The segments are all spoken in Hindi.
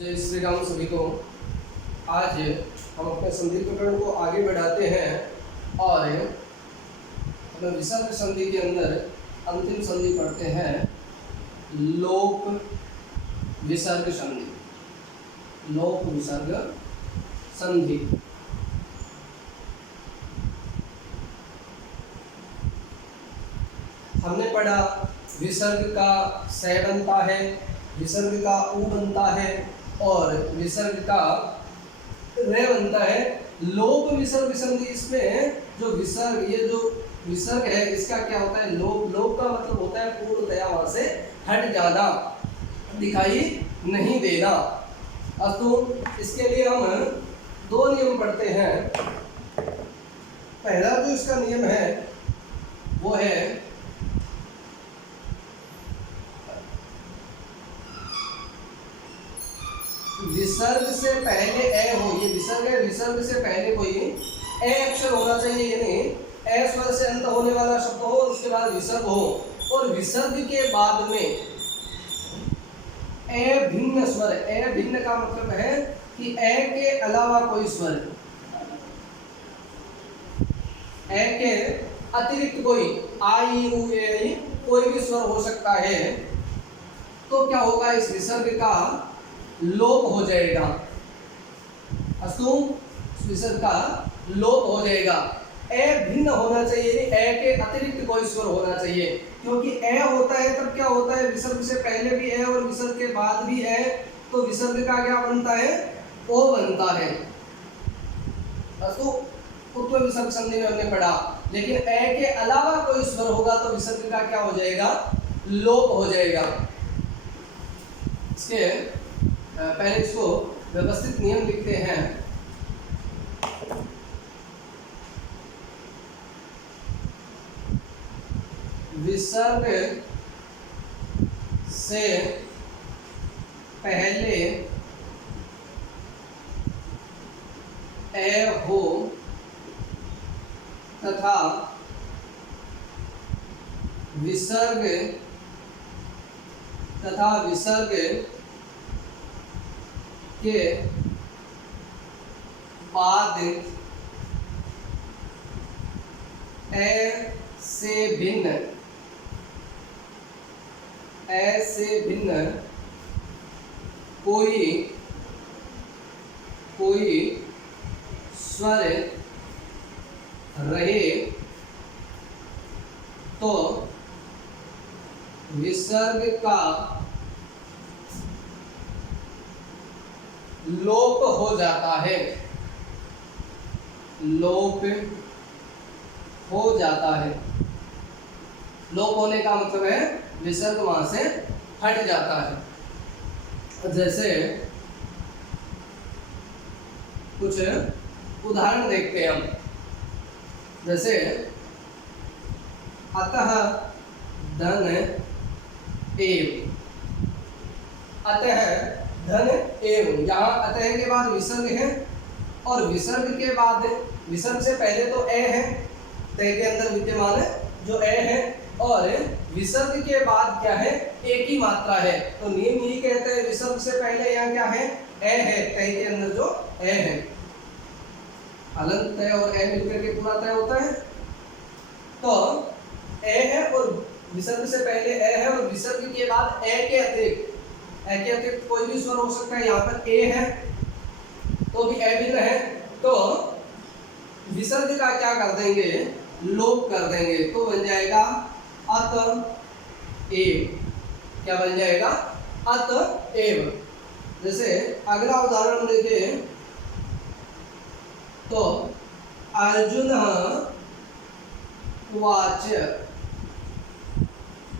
जय श्री राम सभी को। आज हम अपने संधि प्रकरण को आगे बढ़ाते हैं और अपने विसर्ग संधि के अंदर अंतिम संधि पढ़ते हैं, लोक विसर्ग संधि। लोक विसर्ग संधि हमने पढ़ा, विसर्ग का स बनता है, विसर्ग का उ बनता है और विसर्ग का रे बनता है। लोक विसर्ग संधि, इसमें जो विसर्ग, ये जो विसर्ग है इसका क्या होता है, लोक। लोक का मतलब होता है पूर्णतया वहां से हट जाना, दिखाई नहीं देना। अस्तु, इसके लिए हम दो नियम पढ़ते हैं। पहला जो इसका नियम है वो है विसर्ग से पहले ए हो। ये विसर्ग है, विसर्ग से पहले कोई ए अक्षर होना चाहिए, यानी ए स्वर से अंत होने वाला शब्द हो, उसके बाद विसर्ग हो। और विसर्ग के बाद में ए भिन्न स्वर, ए भिन्न का मतलब है कि ए के अलावा कोई स्वर, ए के अतिरिक्त कोई आई उ ए कोई भी स्वर हो सकता है। तो क्या होगा, इस विसर्ग का लोप हो जाएगा। अस्तु, विसर्ग का लोप हो जाएगा। ए भिन्न होना चाहिए, ए के अतिरिक्त कोई स्वर होना चाहिए, क्योंकि ए होता है तब क्या होता है, विसर्ग से पहले भी है और विसर्ग के बाद भी है, तो विसर्ग का क्या बनता है, ओ बनता है। अस्तु, उत्तर विसर्ग संधि में हमने पढ़ा, लेकिन ए के अलावा कोई स्वर होगा तो विसर्ग का क्या हो जाएगा, लोप हो जाएगा। इसके पहले इसको व्यवस्थित नियम लिखते हैं। विसर्ग से पहले ए हो तथा विसर्ग के बाद ए से भिन्न कोई स्वर रहे तो विसर्ग का लोप हो जाता है। लोप हो जाता है। लोप होने का मतलब है विसर्ग वहां से हट जाता है। जैसे कुछ उदाहरण देखते हैं हम। जैसे अतः धन एव, अतः धन एव, यहाँ अतः के बाद विसर्ग है और विसर्ग के बाद, विसर्ग से पहले तो ए है, तय के अंदर विद्यमान है जो ए है, और विसर्ग के बाद क्या है, ए की मात्रा है। तो नियम यही कहते हैं, विसर्ग से पहले यहाँ क्या है, ए है, तय के अंदर जो ए है। हलंत तय और ए मिलकर के पूरा तय होता है। तो ए है और विसर्ग से पहले ए है और विसर्ग के बाद ए के अतिरिक्त कोई भी स्वर हो सकता है। यहाँ पर ए है तो भी ए भिन्न है, तो विसर्ग का क्या कर देंगे, लोप कर देंगे, तो बन जाएगा अत एव। क्या बन जाएगा, अत एव। जैसे अगला उदाहरण देखें तो अर्जुन उवाच,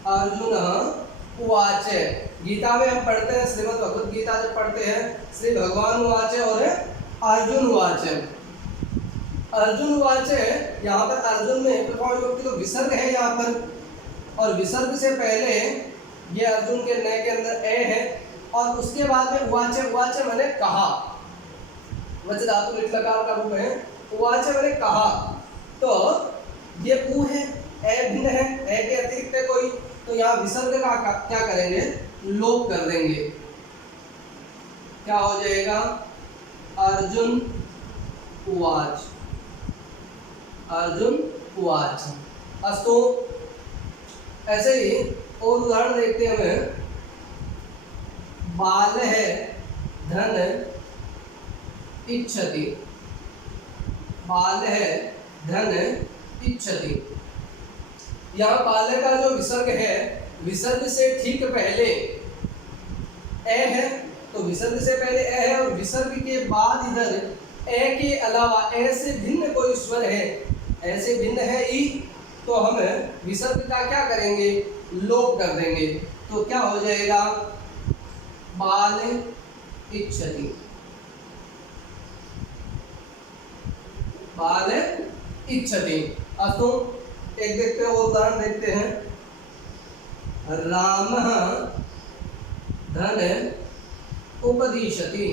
अर्जुन उवाच। गीता में हम पढ़ते हैं, श्रीमद् भगवद गीता जब पढ़ते हैं, श्री भगवान उवाच और अर्जुन उवाच। अर्जुन उवाच, यहाँ पर अर्जुन में प्रथमा विभक्ति तो विसर्ग है यहाँ पर, और विसर्ग से पहले ये अर्जुन के नए के अंदर ए है, और उसके बाद में उवाच, उवाच मैंने कहा, वच धातु लिट लकार का रूप है, उवाच मैंने कहा। तो ये उ है, ए भिन्न है, ए के अतिरिक्त है कोई, तो यहाँ विसर्ग का क्या करेंगे, लोप कर देंगे। क्या हो जाएगा? अर्जुन उवाच। अर्जुन उवाच। अस्तु, ऐसे ही और उदाहरण देखते हैं हमें। बालः धन इच्छति। बालः धन इच्छति। यहाँ बालः का जो विसर्ग है, विसर्ग से ठीक पहले ए है, तो विसर्ग से पहले ए है और विसर्ग के बाद इधर ए के अलावा ए से भिन्न कोई स्वर है, ए से भिन्न है ई, तो हम विसर्ग का क्या करेंगे? लोप कर देंगे। तो क्या हो जाएगा? बाल इच्छति। बाल इच्छति। अस्तु, एक देखते हैं, उदाहरण देखते हैं। रामः धन उपदिशति।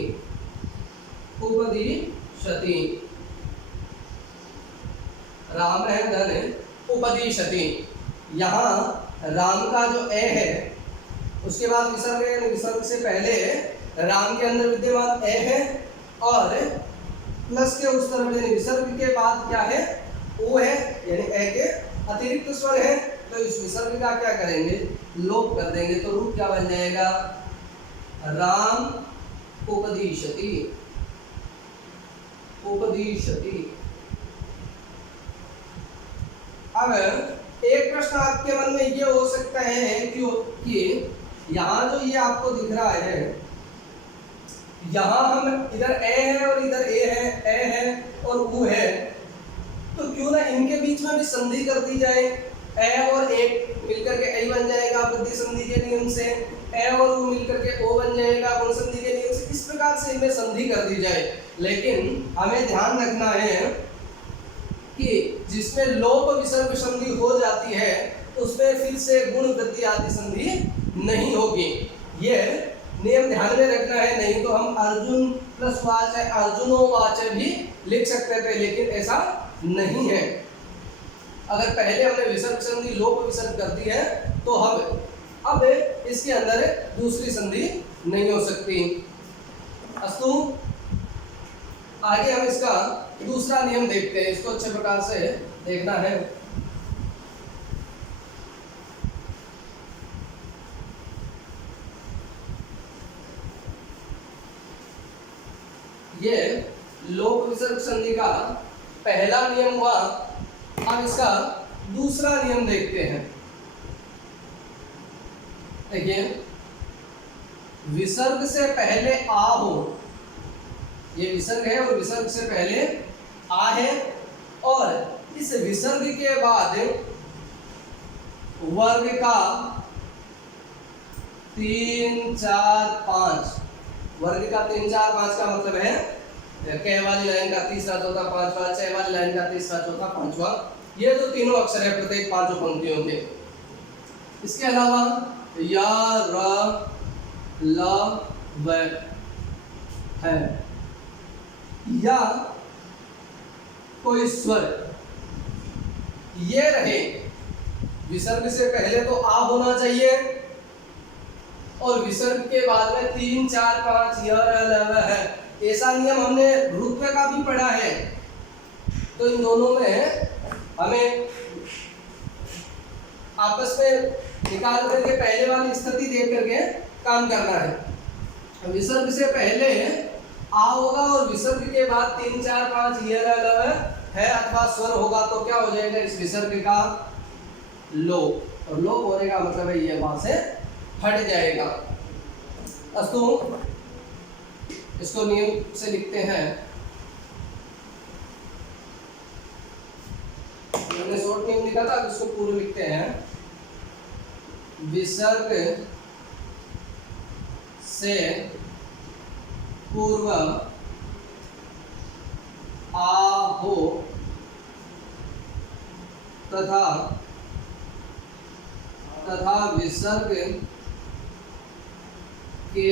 उपदिशति। राम है धन उपदिशति। यहाँ राम का जो ए है उसके बाद विसर्ग है, यानी विसर्ग से पहले राम के अंदर विद्यमान ए है और प्लस के उस तरफ यानी विसर्ग के बाद क्या है? ओ है, यानी ए के अतिरिक्त स्वर है। तो इस विसर्ग का क्या करेंगे? लोप कर देंगे। तो रूप क्या बन जाएगा? राम उपदिशति। उपदिशति। अब एक प्रश्न आपके मन में ये हो सकता है कि यहाँ जो ये आपको दिख रहा है, यहाँ हम इधर ए है और इधर ए है और ऊ है, तो क्यों ना इनके बीच में भी संधि कर दी जाए। ए और एक मिलकर के ए बन जाएगा वृद्धि संधि के नियम से, ए और ऊ मिलकर के ओ बन जाएगा गुण संधि के नियम से। इस प्रकार से इनमें संधि कर दी जाए। लेकिन हमें ध्यान रखना है कि जिसमें लोप विसर्ग संधि हो जाती है उसमें फिर से गुण वृद्धि आदि संधि नहीं होगी। ये नियम ध्यान में रखना है, नहीं तो हम अर्जुन प्लस वाच है अर्जुनो वाच भी लिख सकते थे, लेकिन ऐसा नहीं है। अगर पहले हमने विसर्ग संधि लोप विसर्ग कर दी है तो अब इसके अंदर दूसरी संधि नहीं हो सकती। अस्तु, आगे हम इसका दूसरा नियम देखते हैं। इसको अच्छे प्रकार से देखना है। ये लोप विसर्ग संधि का पहला नियम हुआ। अब इसका दूसरा नियम देखते हैं। देखिए, विसर्ग से पहले आ हो, ये विसर्ग है और विसर्ग से पहले आ है, और इस विसर्ग के बाद वर्ग का 3, 4, 5, वर्ग का 3, 4, 5 का मतलब है क वाली लाइन का तीसरा, चौथा, पांचवा, छ वाली लाइन का तीसरा, चौथा, पांचवा। ये तो तीनों अक्षर है प्रत्येक पांचों पंक्तियों के। इसके अलावा या, र, ल, व है, या कोई स्वर ये रहे। विसर्ग से पहले तो आ होना चाहिए और विसर्ग के बाद में 3, 4, 5 य, र, ल, व है। ऐसा नियम हमने रुत्व का भी पढ़ा है। तो इन दोनों में हमें आपस में निकाल करके पहले वाली स्थिति देख करके काम करना है। विसर्ग से पहले आ होगा और विसर्ग के बाद 3, 4, 5 य, र, ल, व है अथवा स्वर होगा, तो क्या हो जाएगा? इस विसर्ग का लोप। और लोप होने का मतलब है ये वहां से हट जाएगा। अस्तु, इसको नियम से लिखते हैं। मैंने शॉर्ट नियम लिखा था, अब इसको पूर्ण लिखते हैं। विसर्ग से पूर्व आ हो तथा विसर्ग के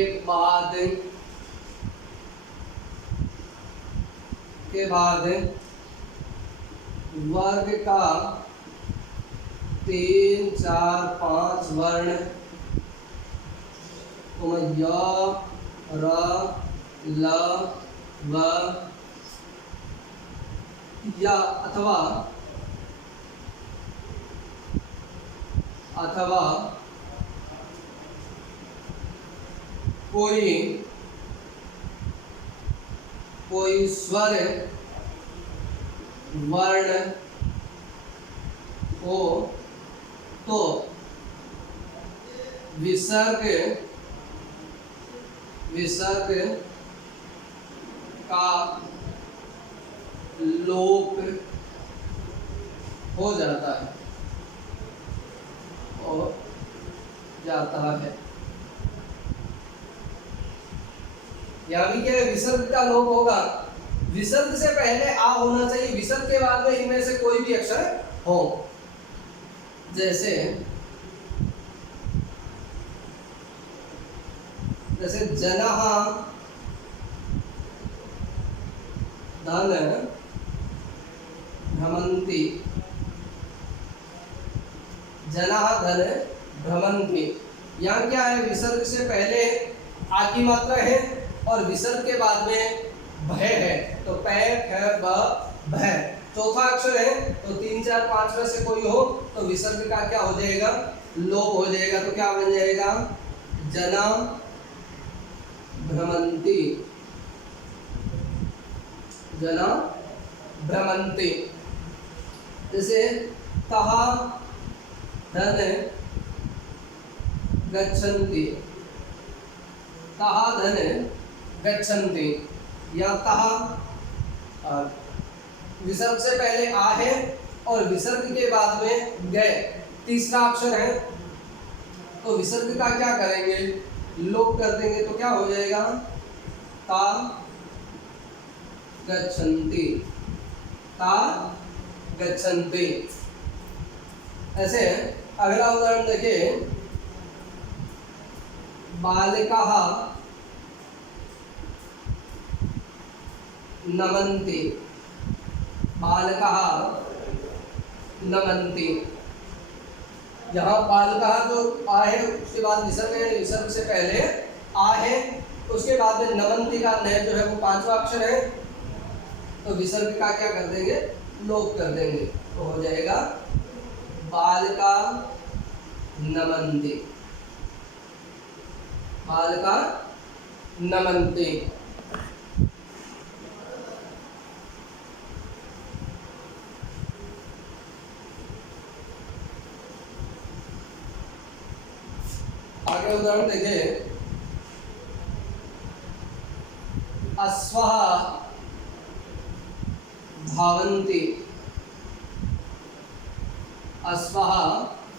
बाद वर्ग का 3, 4, 5 वर्ण य, र, ल व या अथवा कोई स्वर वर्ण हो तो विसर्ग का लोप हो जाता है। यहाँ भी क्या है, विसर्ग का लोप होगा। विसर्ग से पहले आ होना चाहिए, विसर्ग के बाद में इनमें से कोई भी अक्षर हो। जैसे जनः धन भ्रमन्ति, जनः धन भ्रमन्ति। यहाँ क्या है, विसर्ग से पहले आ की मात्रा है और विसर्ग के बाद में भय है, तो पै फ ब भय चौथा अक्षर है, तो 3 4 5 में से कोई हो तो विसर्ग का क्या हो जाएगा, लोप हो जाएगा। तो क्या बन जाएगा, जना भ्रमन्ति, जना भ्रमन्ति। जैसे तः धन गच्छन्ति, तः धन गच्छन्ति। या तः विसर्ग से पहले आ है और विसर्ग के बाद में गए तीसरा अक्षर है, तो विसर्ग का क्या करेंगे, लोप कर देंगे। तो क्या हो जाएगा, ता गच्छन्ति, ता गच्छन्ति। ऐसे अगला उदाहरण देखिए, बालिकाः नमन्ति, बालकाः नमन्ति। यहाँ बालकाः जो आ है उसके बाद विसर्ग है, विसर्ग से पहले आ है, उसके बाद में नमन्ति का न जो है वो 5वां अक्षर है, तो विसर्ग का क्या कर देंगे, लोप कर देंगे। तो हो जाएगा बालिका नमन्ति, बालिका नमन्ति। आगे उदाहरण देखें, अश्वः धावन्ति, अश्वः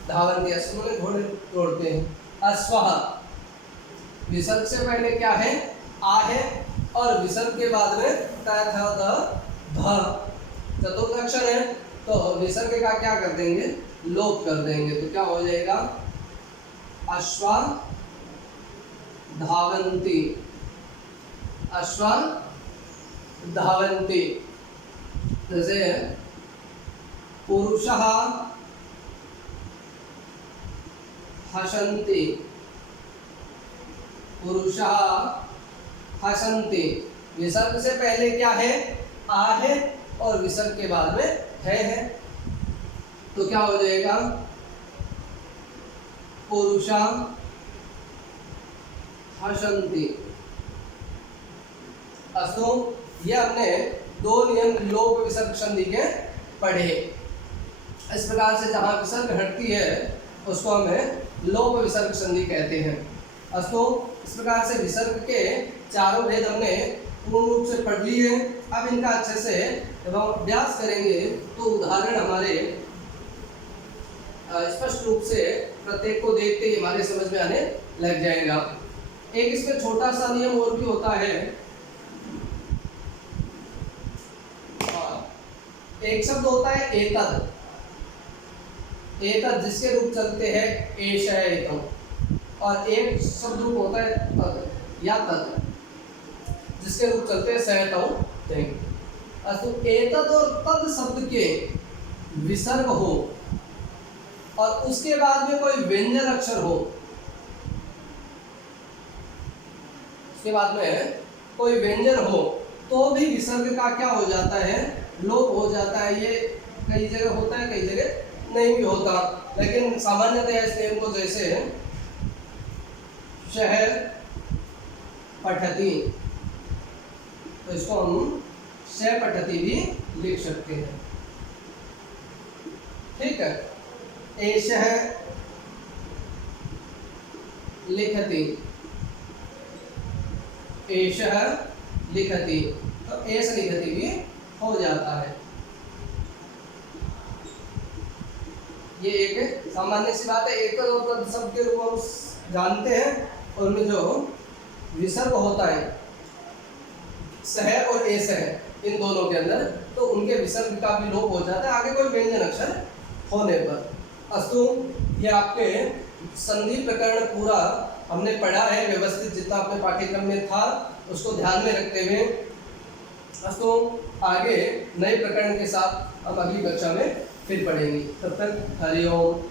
धावन्ति, अश्व में घोड़े दौड़ते हैं। अश्वः विसर्ग से पहले क्या है, आ है और विसर्ग के बाद में त थ द ध चतुर्थ अक्षर है, तो विसर्ग का क्या कर देंगे, लोप कर देंगे। तो क्या हो जाएगा, अश्वा धावन्ति, अश्वा धावन्ति। जैसे पुरुषः हसन्ति, पुरुषः हसन्ति। विसर्ग से पहले क्या है, आ है और विसर्ग के बाद में है, तो क्या हो जाएगा, पुरुषा हसन्ति। अस्तु, ये हमने 2 नियम लोप विसर्ग संधि के पढ़े। इस प्रकार से जहाँ विसर्ग हटती है उसको हमें लोप विसर्ग संधि कहते हैं। अस्तु, इस प्रकार से विसर्ग के चारों भेद हमने पूर्ण रूप से पढ़ लिए। अब इनका अच्छे से एवं अभ्यास करेंगे तो उदाहरण हमारे स्पष्ट रूप से प्रत्येक को देखते ही हमारे समझ में आने लग जाएगा। एक इसमें छोटा सा नियम और भी होता है। एक शब्द होता है एतद, एतद जिसके रूप चलते हैं एष एतम, और एक शब्द रूप होता है तद या तद जिसके रूप चलते हैं सहतम तें। अस्तु, एतद और तद शब्द के विसर्ग हो और उसके बाद में कोई व्यंजन अक्षर हो, उसके बाद में कोई व्यंजन हो तो भी विसर्ग का क्या हो जाता है, लोप हो जाता है। ये कई जगह होता है, कई जगह नहीं भी होता, लेकिन सामान्यतः इस नियम को जैसे शहर पठती, तो इसको हम शह पठती भी लिख सकते हैं। ठीक है, एषः लिखति, एषः लिखति, तो एष लिखति भी हो जाता है। ये एक सामान्य सी बात है। एक और शब्द के रूप हम जानते हैं, उनमें जो विसर्ग होता है सह और एस है, इन दोनों के अंदर, तो उनके विसर्ग का भी लोप हो जाता है आगे कोई व्यंजन अक्षर होने पर। अस्तु, ये आपके संधि प्रकरण पूरा हमने पढ़ा है व्यवस्थित, जितना अपने पाठ्यक्रम में था उसको ध्यान में रखते हुए। अस्तु, आगे नए प्रकरण के साथ हम अगली कक्षा में फिर पढ़ेंगे। तब तक हरि ओम।